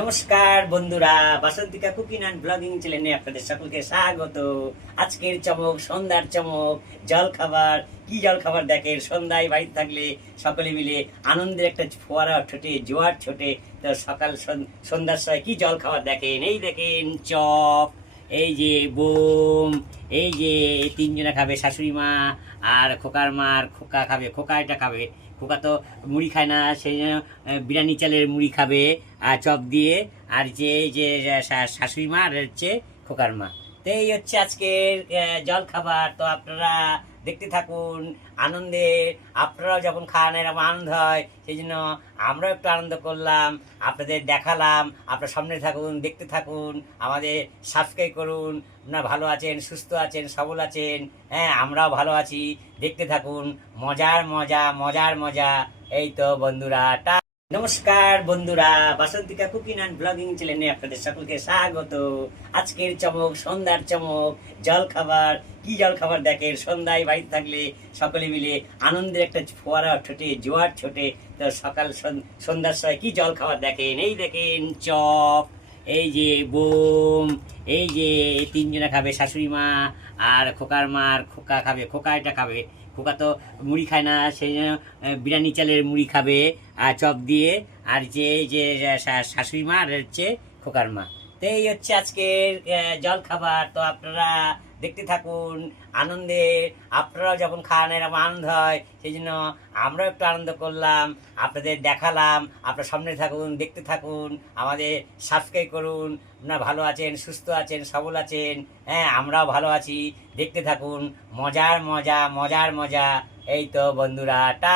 নমস্কার বন্ধুরা, Basantika cooking and blogging চ্যানেলে আপনাদের সকলকে স্বাগত। আজকের চমক, সন্ধ্যার চমক, জল খাবার। কি জল খাবার দেখেন, সন্ধ্যায় বাড়িতে থাকলে সকলে মিলে আনন্দের একটা ফোয়ারা ছোটে, জোয়ার ছোটে। তো সকাল সন্ধ্যার সময় কি জল খাবার দেখেন, এই দেখেন চপ, এই যে বোম, এই যে তিনজনে খাবে, শাশুড়ি মা আর খোকার মা। আর খোকা খাবে, খোকা এটা খাবে। খোকা তো মুড়ি খায় না, সেই জন্য বিরিয়ানি চালের মুড়ি খাবে আর চপ দিয়ে। আর যে যে শাশুড়ি মা আর হচ্ছে খোকার মা। তো এই হচ্ছে আজকের জল খাবার। তো আপনারা দেখতে থাকুন আনন্দে। আপনারাও যখন খান এরকম আনন্দ হয়, সেই জন্য আমরাও একটু আনন্দ করলাম, আপনাদের দেখালাম। আপনার সামনে থাকুন, দেখতে থাকুন, আমাদের সাবস্ক্রাইব করুন। আপনারা ভালো আছেন, সুস্থ আছেন, সবল আছেন। হ্যাঁ, আমরাও ভালো আছি। দেখতে থাকুন, মজার মজা, মজার মজা। এই তো বন্ধুরা, নমস্কার বন্ধুরা, বাসন্তিকা কুকিং অ্যান্ড ব্লগিং চ্যানেলে আপনাদের সকলকে স্বাগত। আজকের চমক, সন্ধ্যার চমক, জল খাবার। কি জল খাবার দেখেন, সন্ধ্যায় বাড়িতে থাকলে সকলে মিলে আনন্দের একটা ফোয়ারা ছোটে, জোয়ার ছোটে। তো সকাল সন্ধ্যার সময় কি জল খাবার দেখেন, এই দেখেন চপ, এই যে বোম, এই যে তিনজনে খাবে, শাশুড়ি মা আর খোকার মা। আর খোকা খাবে, খোকা এটা খাবে। খোকা তো মুড়ি খায় না, সেই জন্য বিরিয়ানি চালের মুড়ি খাবে আর চপ দিয়ে। আর যে যে শাশুড়ি মা আর হচ্ছে খোকার মা। তো এই হচ্ছে আজকের জল খাবার। তো আপনারা দেখতে থাকুন আনন্দে। আপনারাও যখন খান এরকম আনন্দ হয়, সেই জন্য আমরাও একটু আনন্দ করলাম, আপনাদের দেখালাম। আপনার সামনে থাকুন, দেখতে থাকুন, আমাদের সাবস্ক্রাইব করুন। আপনারা ভালো আছেন, সুস্থ আছেন, সবল আছেন। হ্যাঁ, আমরাও ভালো আছি। দেখতে থাকুন, মজার মজা, মজার মজা। এই তো বন্ধুরা,